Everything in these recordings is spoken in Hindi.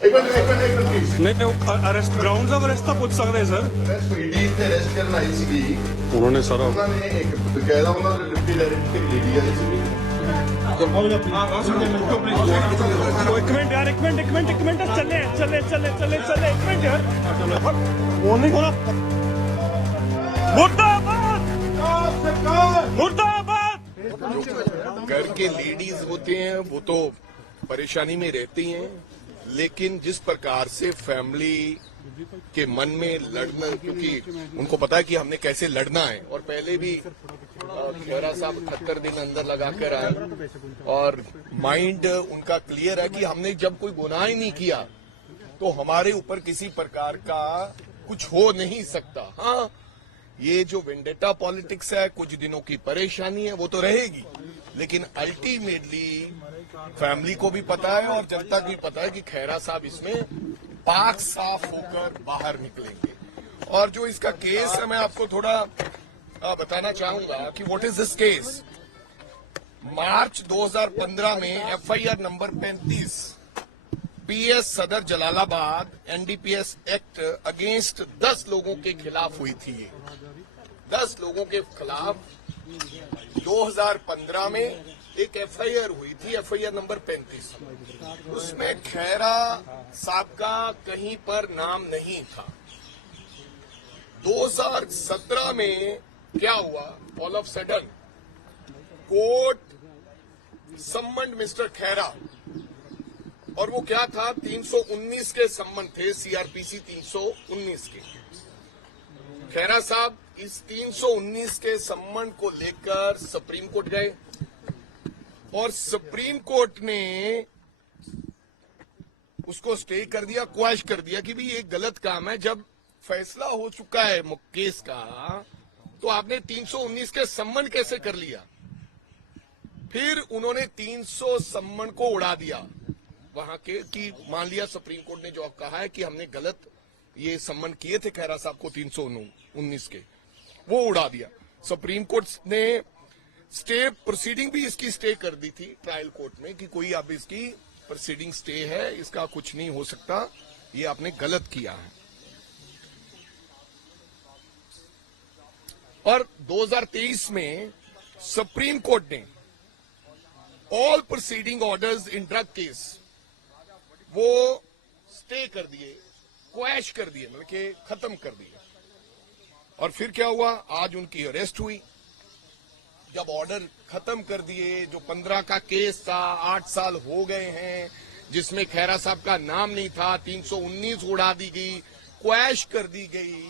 एक मिनट प्लीज। नहीं अरेस्ट ग्राउंड ऑफ अरेस्ट तो पूछ सकते हैं सर। अरेस्ट ईडी ਤੇ ਅਰੈਸਟ ਕਰਨ ਆਈ ਸੀਗੀ उन्होंने सारा ਉਹਨਾਂ ਨੇ ਇੱਕ ਬਕਾਇਦਾ ਉਹਨਾਂ ਦੇ ਡਿਪਟੀ ਡਾਇਰੈਕਟਰ ਲੇਡੀ ਆਈ ਸੀਗੀ। एक मिनट यार, एक मिनट चले एक मिनट यार, वो नहीं होना। मुर्दाबाद। घर के लेडीज होते हैं वो तो परेशानी में रहती हैं, लेकिन जिस प्रकार से फैमिली के मन में लड़ना, क्योंकि उनको पता है कि हमने कैसे लड़ना है, और पहले भी खेरा साहब 78 दिन अंदर लगा कर आए और माइंड उनका क्लियर है कि हमने जब कोई गुनाह ही नहीं किया तो हमारे ऊपर किसी प्रकार का कुछ हो नहीं सकता। हाँ, ये जो वेंडेटा पॉलिटिक्स है, कुछ दिनों की परेशानी है, वो तो रहेगी, लेकिन अल्टीमेटली फैमिली को भी पता है और जनता को भी पता है कि खेरा साहब इसमें पाक साफ होकर बाहर निकलेंगे। और जो इसका केस है, मैं आपको थोड़ा बताना चाहूंगा कि व्हाट इज दिस केस। मार्च 2015 में एफआईआर नंबर 35 पीएस सदर जलालाबाद एनडीपीएस एक्ट अगेंस्ट 10 लोगों के खिलाफ हुई थी। 10 लोगों के खिलाफ 2015 में एक एफआईआर हुई थी, एफआईआर नंबर 35। उसमें खेरा साहब का कहीं पर नाम नहीं था। 2017 में क्या हुआ, all of sudden court summoned mister Khera, और वो क्या था, 319 के सम्मन थे, सीआरपीसी 319 के। खेरा साहब इस 319 के सम्मन को लेकर सुप्रीम कोर्ट गए और सुप्रीम कोर्ट ने उसको स्टे कर दिया, क्वैश कर दिया कि भी ये गलत काम है। जब फैसला हो चुका है केस का, तो आपने 319 के सम्मन कैसे कर लिया? फिर उन्होंने 300 सम्मन को उड़ा दिया वहां के, कि मान लिया सुप्रीम कोर्ट ने जो कहा है कि हमने गलत ये सम्मन किए थे खेरा साहब को 319 के, वो उड़ा दिया। सुप्रीम कोर्ट ने स्टे प्रोसीडिंग भी इसकी स्टे कर दी थी ट्रायल कोर्ट में कि कोई अब इसकी प्रोसीडिंग स्टे है, इसका कुछ नहीं हो सकता, ये आपने गलत किया है। और 2023 में सुप्रीम कोर्ट ने ऑल प्रोसीडिंग ऑर्डर्स इन ड्रग केस वो स्टे कर दिए, क्वैश कर दिए, मतलब कि खत्म कर दिए। और फिर क्या हुआ, आज उनकी अरेस्ट हुई। जब ऑर्डर खत्म कर दिए, जो 15 का केस था, 8 साल हो गए हैं, जिसमें खेरा साहब का नाम नहीं था, 319 उड़ा दी गई, क्वैश कर दी गई।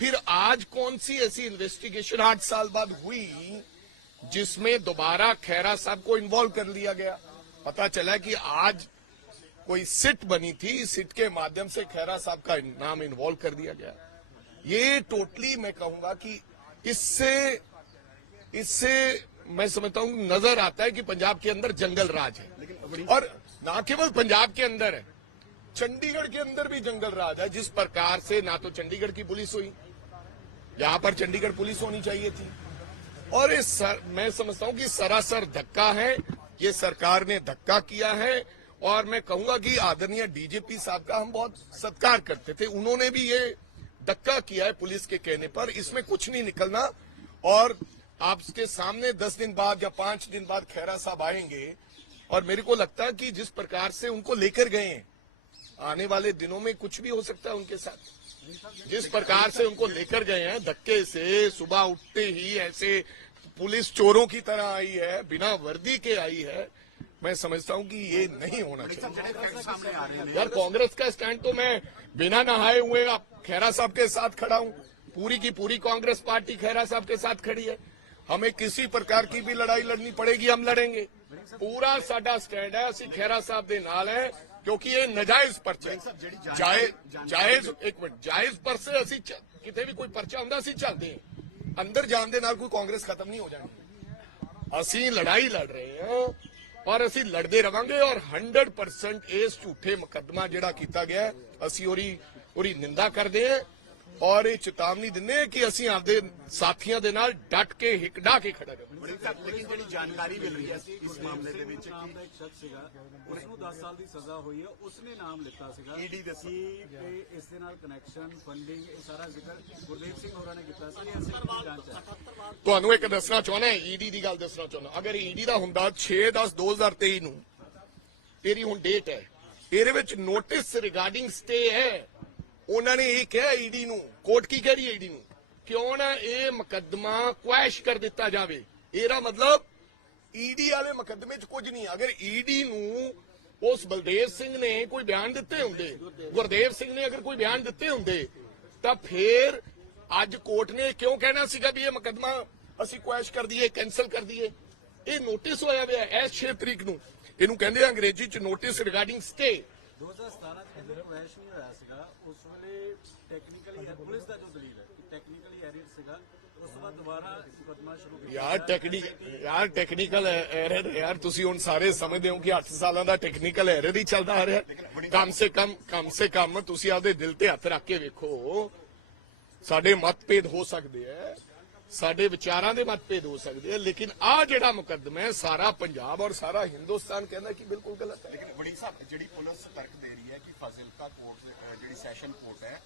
फिर आज कौन सी ऐसी इन्वेस्टिगेशन 8 साल बाद हुई जिसमें दोबारा खेरा साहब को इन्वॉल्व कर लिया गया? पता चला कि आज कोई सिट बनी थी, सिट के माध्यम से खेरा साहब का नाम इन्वॉल्व कर दिया गया। ये टोटली मैं कहूंगा कि इससे मैं समझता हूं नजर आता है कि पंजाब के अंदर जंगल राज है, और ना केवल पंजाब के अंदर है, चंडीगढ़ के अंदर भी जंगल राज है। जिस प्रकार से ना तो चंडीगढ़ की पुलिस हुई, यहां पर चंडीगढ़ पुलिस होनी चाहिए थी, और मैं समझता हूं कि सरासर धक्का है, ये सरकार ने धक्का किया है। और मैं कहूंगा कि आदरणीय डीजीपी साहब का हम बहुत सत्कार करते थे, उन्होंने भी ये धक्का किया है पुलिस के कहने पर। इसमें कुछ नहीं निकलना, और आपके सामने 10 दिन बाद या 5 दिन बाद खेरा साहब आएंगे, और मेरे को लगता है कि जिस प्रकार से उनको लेकर गए हैं, आने वाले दिनों में कुछ भी हो सकता है उनके साथ। जिस प्रकार से उनको लेकर गए हैं धक्के से, सुबह उठते ही ऐसे पुलिस चोरों की तरह आई है, बिना वर्दी के आई है, मैं समझता हूं कि ये नहीं होना चाहिए। यार, कांग्रेस का स्टैंड तो मैं बिना नहाए हुए खेरा साहब के साथ खड़ा हूं। पूरी की पूरी कांग्रेस पार्टी खेरा साहब के साथ खड़ी है। हमें किसी प्रकार की भी लड़ाई लड़नी पड़ेगी, हम लड़ेंगे। पूरा साडा स्टैंड है, असि खेरा साहब दे नाल है, क्योंकि ये नजायज पर्चे, जायज एक मिनट जायज पर से असि किते भी कोई पर्चा हुंदा असि चलते हैं, अंदर जान दे नाल कोई कांग्रेस खत्म नहीं हो जानी। असि लड़ाई लड़ रहे हैं और असि लड़ते रवांगे, और 100% इस झूठे मुकदमा जिहड़ा कीता गया, असि ओरी निंदा करते हैं। ਔਰ ਇਹ ਚੇਤਾਵਨੀ ਦਿੰਦੇ ਕਿ ਅਸੀਂ ਆਪਦੇ ਸਾਥੀਆਂ ਦੇ ਨਾਲ ਡਟ ਕੇ ਹਿੱਕ ਢਾ ਕੇ ਖੜਾ ਰਹਾਂਗੇ। ਲੇਕਿਨ ਜਿਹੜੀ ਜਾਣਕਾਰੀ ਮਿਲ ਰਹੀ ਹੈ ਇਸ ਮਾਮਲੇ ਦੇ ਵਿੱਚ ਨਾਮ ਦਾ ਇੱਕ ਸ਼ਖਸ ਸੀਗਾ, ਉਸ ਨੂੰ 10 ਸਾਲ ਦੀ ਸਜ਼ਾ ਹੋਈ ਹੈ, ਉਸਨੇ ਨਾਮ ਲਿੱਤਾ ਸੀਗਾ ED ਦੇ ਕਿ ਇਸ ਦੇ ਨਾਲ ਕਨੈਕਸ਼ਨ ਫੰਡਿੰਗ ਇਹ ਸਾਰਾ ਜ਼ਿਕਰ ਗੁਰਦੇਵ ਸਿੰਘ ਹੋਰਾਂ ਨੇ ਕੀਤਾ ਸੀ। ਇਹ ਅਸੀਂ ਕੀ ਜਾਂਚ ਹੈ। ਤੁਹਾਨੂੰ ਇੱਕ ਦੱਸਣਾ ਚਾਹੁੰਦਾ, ਈਡੀ ਦੀ ਗੱਲ ਦੱਸਣਾ ਚਾਹੁੰਦਾ। ਅਗਰ ਈਡੀ ਦਾ ਹੁੰਦਾ 6/10/2023 ਨੂੰ, ਇਹਦੀ ਹੁਣ ਡੇਟ ਹੈ, ਇਹਦੇ ਵਿੱਚ ਨੋਟਿਸ ਰਿਗਾਰਡਿੰਗ ਸਟੇ ਹੈ। ਉਹਨਾਂ ਨੇ ਇਹ ਕਿਹਾ ਈਡੀ ਨੂੰ, ਕੋਰਟ ਕੀ ਕਹਿ ਰਹੀ ਹੈ ਈਡੀ ਨੂੰ, ਕਿਉਂ ਨਾ ਇਹ ਮੁਕੱਦਮਾ ਕੁਐਸ਼ ਕਰ ਦਿੱਤਾ ਜਾਵੇ। ਇਹਦਾ ਮਤਲਬ ਈਡੀ ਵਾਲੇ ਮੁਕੱਦਮੇ 'ਚ ਕੁਝ ਨਹੀਂ। ਅਗਰ ਈਡੀ ਨੂੰ ਉਸ ਬਲਦੇਵ ਸਿੰਘ ਨੇ ਕੋਈ ਬਿਆਨ ਦਿੱਤੇ ਹੁੰਦੇ, ਗੁਰਦੇਵ ਸਿੰਘ ਨੇ ਅਗਰ ਕੋਈ ਬਿਆਨ ਦਿੱਤੇ ਹੁੰਦੇ, ਤਾਂ ਫੇਰ ਅੱਜ ਕੋਰਟ ਨੇ ਕਿਉਂ ਕਹਿਣਾ ਸੀਗਾ ਵੀ ਇਹ ਮੁਕੱਦਮਾ ਅਸੀਂ ਕੁਐਸ਼ ਕਰ ਦਈਏ, ਕੈਂਸਲ ਕਰ ਦਈਏ। ਇਹ ਨੋਟਿਸ ਹੋਇਆ ਹੋਇਆ ਹੈ 6 ਤਰੀਕ ਨੂੰ, ਇਹਨੂੰ ਕਹਿੰਦੇ ਆ ਅੰਗਰੇਜ਼ੀ 'ਚ ਨੋਟਿਸ ਰਿਗਾਰਡਿੰਗ ਸਟੇ। 2017 ਚ ਜਦੋਂ ਕ੍ਰੈਸ਼ ਨਹੀਂ ਹੋਇਆ ਸੀਗਾ, ਉਸ ਵੇਲੇ ਟੈਕਨੀਕਲੀ ਪੁਲਿਸ ਦਾ ਜੋ ਦਲੀਲ ਹੈ ਕਿ ਟੈਕਨੀਕਲੀ ਐਰਰ ਸੀਗਾ, ਉਸ ਤੋਂ ਬਾਅਦ ਦੁਬਾਰਾ ਮੁਕੱਦਮਾ ਸ਼ੁਰੂ ਕੀਤਾ। ਯਾਰ ਟੈਕਨੀਕਲ ਐਰਰ, ਯਾਰ ਤੁਸੀਂ ਹੁਣ ਸਾਰੇ ਸਮਝਦੇ ਹੋ ਕਿ 8 ਸਾਲਾਂ ਦਾ ਟੈਕਨੀਕਲ ਐਰਰ ਹੀ ਚੱਲਦਾ ਆ ਰਿਹਾ। ਕਮ ਸੇ ਕਮ ਤੁਸੀਂ ਆਪਦੇ ਦਿਲ ਤੇ ਹੱਥ ਰੱਖ ਕੇ ਵੇਖੋ। ਸਾਡੇ ਮਤਭੇਦ ਹੋ ਸਕਦੇ ਹੈ, ਸਾਡੇ ਵਿਚਾਰਾਂ ਦੇ ਮਤਭੇਦ ਹੋ ਸਕਦੇ ਆ, ਲੇਕਿਨ ਆ ਜਿਹੜਾ ਮੁਕੱਦਮਾ ਹੈ ਸਾਰਾ ਪੰਜਾਬ ਔਰ ਸਾਰਾ ਹਿੰਦੁਸਤਾਨ ਕਹਿੰਦਾ ਕਿ ਬਿਲਕੁਲ ਗਲਤ ਹੈ। ਲੇਕਿਨ ਬੜੀ ਸਾਹਿਬ ਜਿਹੜੀ ਪੁਲਿਸ ਤਰਕ ਦੇ ਰਹੀ ਹੈ ਕਿ ਫਾਜ਼ਿਲਕਾ ਕੋਰਟ ਜਿਹੜੀ ਸੈਸ਼ਨ ਕੋਰਟ ਹੈ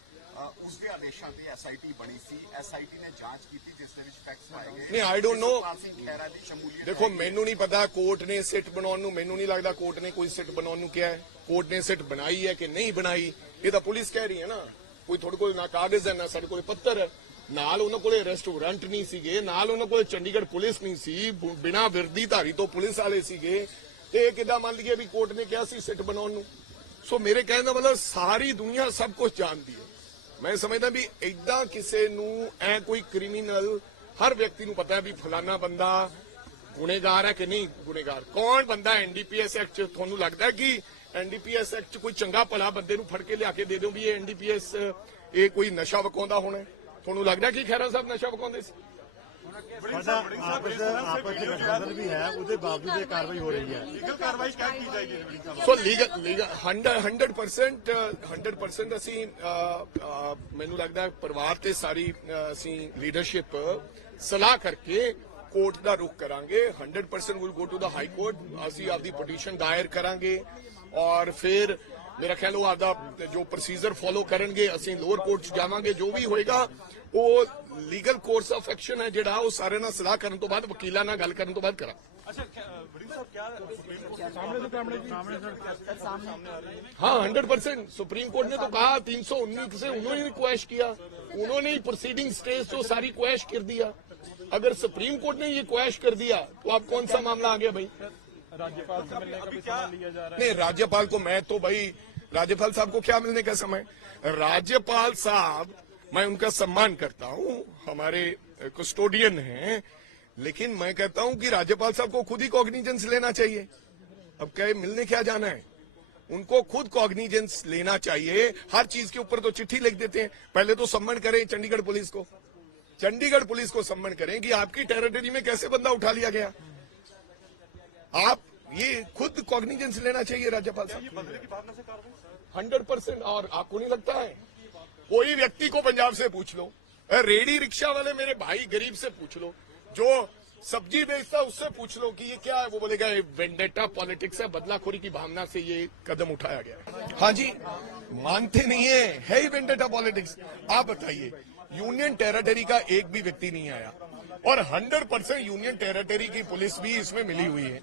ਉਸ ਦੇ ਆਦੇਸ਼ਾਂ ਤੇ ਐਸਆਈਟੀ ਬਣੀ ਸੀ, ਐਸਆਈਟੀ ਨੇ ਜਾਂਚ ਕੀਤੀ ਜਿਸ ਦੇ ਵਿੱਚ ਫੈਕਟਸ ਪਾਏ ਗਏ। ਨਹੀਂ, ਆਈ ਡੋਂਟ ਨੋ। ਖਹਿਰਾ ਦੀ ਸ਼ਮੂਲੀਅਤ ਦੇਖੋ, ਮੈਨੂੰ ਨਹੀਂ ਪਤਾ ਕੋਰਟ ਨੇ ਸਿੱਟ ਬਣਾਉਣ ਨੂੰ, ਮੈਨੂੰ ਨਹੀਂ ਲੱਗਦਾ ਕੋਰਟ ਨੇ ਕੋਈ ਸਿੱਟ ਬਣਾਉਣ ਨੂੰ ਕਿਹਾ ਹੈ। ਕੋਰਟ ਨੇ ਸਿੱਟ ਬਣਾਈ ਹੈ ਕਿ ਨਹੀਂ ਬਣਾਈ, ਇਹ ਤਾਂ ਪੁਲਿਸ ਕਹਿ ਰਹੀ ਹੈ ਨਾ। ਕੋਈ ਤੁਹਾਡੇ ਕੋਲ ਨਾ ਕਾਗਜ਼ ਹੈ, ਨਾ ਸਾਡੇ ਕੋਲ ਪੱਤਰ ਹੈ। ਨਾਲ ਉਹਨਾਂ ਕੋਲੇ ਰੈਸਟੋਰੈਂਟ ਨਹੀਂ ਸੀਗੇ, ਨਾਲ ਉਹਨਾਂ ਕੋਲੇ ਚੰਡੀਗੜ੍ਹ ਪੁਲਿਸ ਨਹੀਂ ਸੀ, ਬਿਨਾਂ ਵਿਰਦੀਧਾਰੀ ਤੋਂ ਪੁਲਿਸ ਵਾਲੇ ਸੀਗੇ। ਤੇ ਇਹ ਕਿੱਦਾਂ ਮੰਨ ਲਈਏ ਵੀ ਕੋਰਟ ਨੇ ਕਿਹਾ ਸੀ ਸਿੱਟ ਬਣਾਉਣ ਨੂੰ। ਸੋ ਮੇਰੇ ਕਹਿਣ ਦਾ ਮਤਲਬ ਸਾਰੀ ਦੁਨੀਆ ਸਭ ਕੁਝ ਜਾਣਦੀ ਹੈ। ਮੈਂ ਸਮਝਦਾ ਵੀ ਏਦਾਂ ਕਿਸੇ ਨੂੰ ਐ ਕੋਈ ਕ੍ਰਿਮੀਨਲ, ਹਰ ਵਿਅਕਤੀ ਨੂੰ ਪਤਾ ਹੈ ਵੀ ਫਲਾਨਾ ਬੰਦਾ ਗੁਨੇਗਾਰ ਹੈ ਕਿ ਨਹੀਂ ਗੁਨੇਗਾਰ। ਕੌਣ ਬੰਦਾ ਐਨਡੀਪੀਐਸ ਐਕਟ 'ਚ, ਤੁਹਾਨੂੰ ਲੱਗਦਾ ਕਿ ਐਨਡੀਪੀਐਸ ਐਕਟ 'ਚ ਕੋਈ ਚੰਗਾ ਭਲਾ ਬੰਦੇ ਨੂੰ ਫੜ ਕੇ ਲਿਆ ਕੇ ਦੇ ਦਿਓ ਵੀ ਇਹ ਐਨਡੀਪੀਐਸ ਇਹ ਕੋਈ ਨਸ਼ਾ ਵਿਕਾਉਂਦਾ ਹੋਣਾ? ਤੁਹਾਨੂੰ ਲੱਗਦਾ ਕਿ ਖਹਿਰਾ ਸਾਹਿਬ ਨਸ਼ਾ ਵਿਕਾਉਂਦੇ ਸੀ? ਸਾਡਾ ਆਪਸ ਚ ਗਠਬੰਧਨ ਵੀ ਹੈ, ਉਹਦੇ ਬਾਵਜੂਦ ਇਹ ਕਾਰਵਾਈ ਹੋ ਰਹੀ ਹੈ। ਲੀਗਲ ਕਾਰਵਾਈ ਕਿਆ ਕੀ ਜਾਏਗੀ? ਸੋ ਲੀਗਲ 100% ਅਸੀਂ ਮੈਨੂੰ ਲੱਗਦਾ ਪਰਿਵਾਰ ਤੇ ਸਾਰੀ ਅਸੀਂ ਲੀਡਰਸ਼ਿਪ ਸਲਾਹ ਕਰਕੇ ਕੋਰਟ ਦਾ ਰੁਖ ਕਰਾਂਗੇ। 100% will go to the high court. ਅਸੀਂ ਆਪਦੀ ਪਟੀਸ਼ਨ ਦਾਇਰ ਕਰਾਂਗੇ ਔਰ ਫਿਰ ਮੇਰਾ ਖਿਆਲ ਉਹ ਆਪਦਾ ਜੋ ਪ੍ਰੋਸੀਜਰ ਫੋਲੋ ਕਰਨਗੇ, ਅਸੀਂ ਲੋਅਰ ਕੋਰਟ 'ਚ ਜਾਵਾਂਗੇ। ਜੋ ਵੀ ਹੋਏਗਾ ਉਹ ਲੀਗਲ ਕੋਰਸ ਆਫ ਐਕਸ਼ਨ ਹੈ ਜਿਹੜਾ ਉਹ ਸਾਰਿਆਂ ਨਾਲ ਸਲਾਹ ਕਰਨ ਤੋਂ ਬਾਅਦ, ਵਕੀਲਾਂ ਨਾਲ ਗੱਲ ਕਰਨ ਤੋਂ ਬਾਅਦ ਕਰਾਂ। हाँ 100%। सुप्रीम कोर्ट ने तो कहा 319 से उन्होंने रिक्वेस्ट किया, उन्होंने ही प्रोसीडिंग स्टेज तो सारी क्वेश कर दिया। अगर सुप्रीम कोर्ट ने ये क्वेश कर दिया तो आप कौन सा मामला आ गया भाई? राज्यपाल से मिलने का भी समय लिया जा रहा है। नहीं, राज्यपाल को मैं तो भाई, राज्यपाल साहब को क्या मिलने का समय? राज्यपाल साहब, मैं उनका सम्मान करता हूं, हमारे कस्टोडियन हैं, लेकिन मैं कहता हूं कि राज्यपाल साहब को खुद ही कॉग्निजेंस लेना चाहिए। अब क्या मिलने क्या जाना है? उनको खुद कॉग्निजेंस लेना चाहिए। हर चीज के ऊपर तो चिट्ठी लिख देते हैं। पहले तो सम्मान करें चंडीगढ़ पुलिस को, चंडीगढ़ पुलिस को सम्मान करें कि आपकी टेरिटरी में कैसे बंदा उठा लिया गया। आप ये खुद कॉग्निजेंस लेना चाहिए राज्यपाल साहब। 100%। और आपको नहीं लगता है? कोई व्यक्ति को पंजाब से पूछ लो, रेडी रिक्शा वाले मेरे भाई गरीब से पूछ लो, जो सब्जी बेचता उससे पूछ लो कि ये क्या है, वो बोलेगा ये वेंडेटा पॉलिटिक्स है, बदलाखोरी की भावना से ये कदम उठाया गया। हाँ जी, मानते नहीं है ही वेंडेटा पॉलिटिक्स। आप बताइए, यूनियन टेरिटरी का एक भी व्यक्ति नहीं आया और 100% यूनियन टेरिटरी की पुलिस भी इसमें मिली हुई है।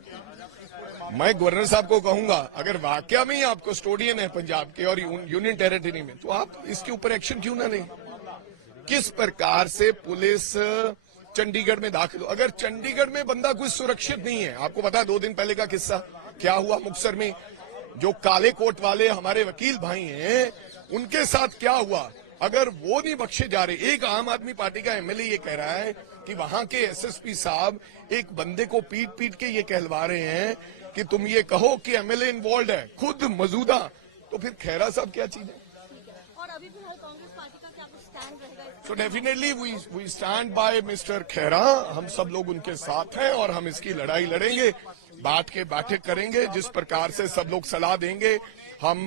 मैं गवर्नर साहब को कहूंगा, अगर वाकया में ही आप कस्टोडियन है पंजाब के और यूनियन टेरिटरी में, तो आप इसके ऊपर एक्शन क्यों ना लें? किस प्रकार से पुलिस चंडीगढ़ में दाखिल हो? अगर चंडीगढ़ में बंदा कुछ सुरक्षित नहीं है, आपको पता है 2 दिन पहले का किस्सा क्या हुआ मुक्तसर में, जो काले कोट वाले हमारे वकील भाई हैं उनके साथ क्या हुआ, अगर वो नहीं बख्शे जा रहे। एक आम आदमी पार्टी का एमएलए ये कह रहा है कि वहां के एसएसपी साहब एक बंदे को पीट पीट के ये कहलवा रहे हैं कि तुम ये कहो कि एमएलए इन्वॉल्व है, खुद मौजूदा। तो फिर खैरा साहब क्या चीज है? और अभी फिलहाल कांग्रेस पार्टी का क्या कुछ स्टैंड रहेगा? So definitely we stand by Mr. खेरा। हम सब लोग उनके साथ हैं और हम इसकी लड़ाई लड़ेंगे, बात के बैठक करेंगे, जिस प्रकार से सब लोग सलाह देंगे हम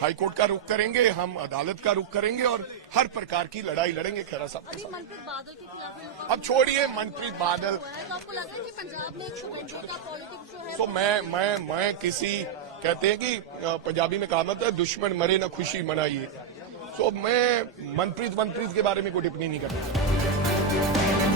हाईकोर्ट का रुख करेंगे, हम अदालत का रुख करेंगे और हर प्रकार की लड़ाई लड़ेंगे खैरा साहब के अभी साथ। मनप्रीत बादल के खिलाफ ये अब छोड़िए मनप्रीत बादल, तो आपको लगता है कि पंजाब में एक शुभेंदु का पॉलिटिक्स जो है तो मैं किसी कहते हैं कि पंजाबी में कहावत है दुश्मन मरे ना खुशी मनाइए, तो मैं मनप्रीत के बारे में कोई टिप्पणी नहीं करता।